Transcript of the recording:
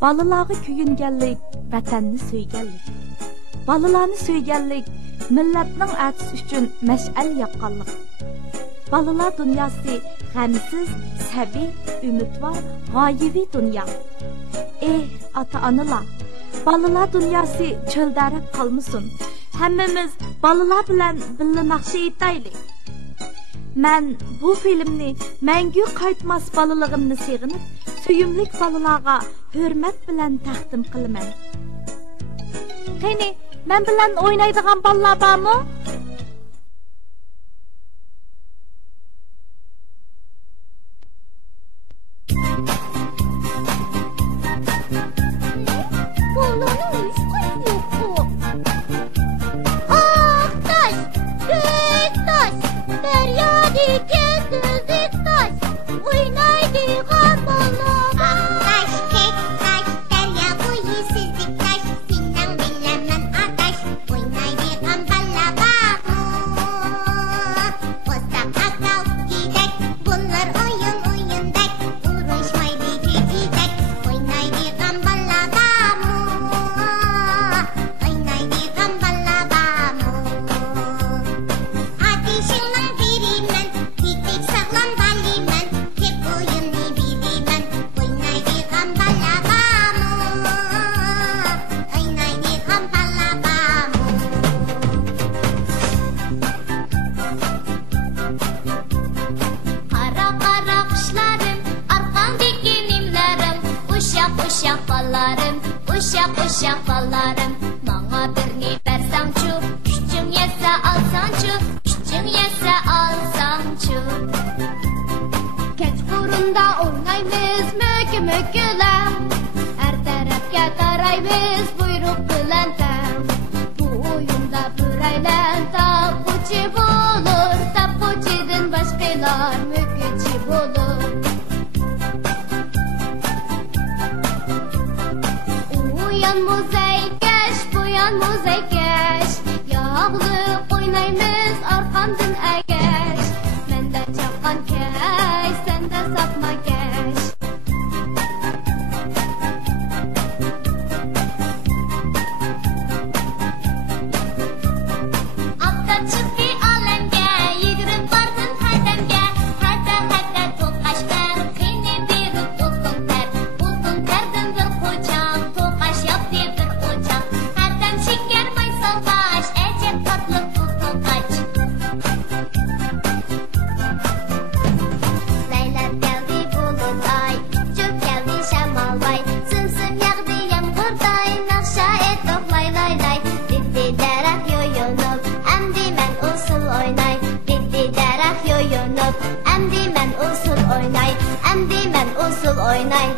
Balalarga kuyunganlik, vatanni suyganlik. Balalarni suyganlik, millatning atisi uchun mash'al yoqqanlik. Balalar dunyosi g'amsiz, sabiy, umidvor, g'oyiviy dunyo. Ota-onalar, balalar dunyosi cho'ldarib qolmasin. Hammamiz balalar bilan birga naqsha aytaylik. Men bu filmni mangu qaytmas balaligimni seg'inib, suyumlik balalarga hurmat bilan taqdim qilaman. Qani, men bilan o'ynaydigan balalar bormi? Uşaq ballarım, bana birini versangçu, küçüğüm yese alsangçu, küçüğüm yese alsangçu. Keçqurunda oynaymiz mökü-möküler, her tarafga qaraymiz buyruq bilan tam. Bu oyunda biraylan tapquchi bo'lur, tapquchidan boshqalar möküchi bo'lur. Uyan muzaykash, buyan muzaykash, yog'liq o'ynaymiz orqamdan agash. Menda chaqqan kash, senda sapma kash. Otda chiqdi olamga, yugurib bordim hadamga, hada to'qashdan qiyni berib o'tdim tardan bir qo'cham. Emdi men usul oynay,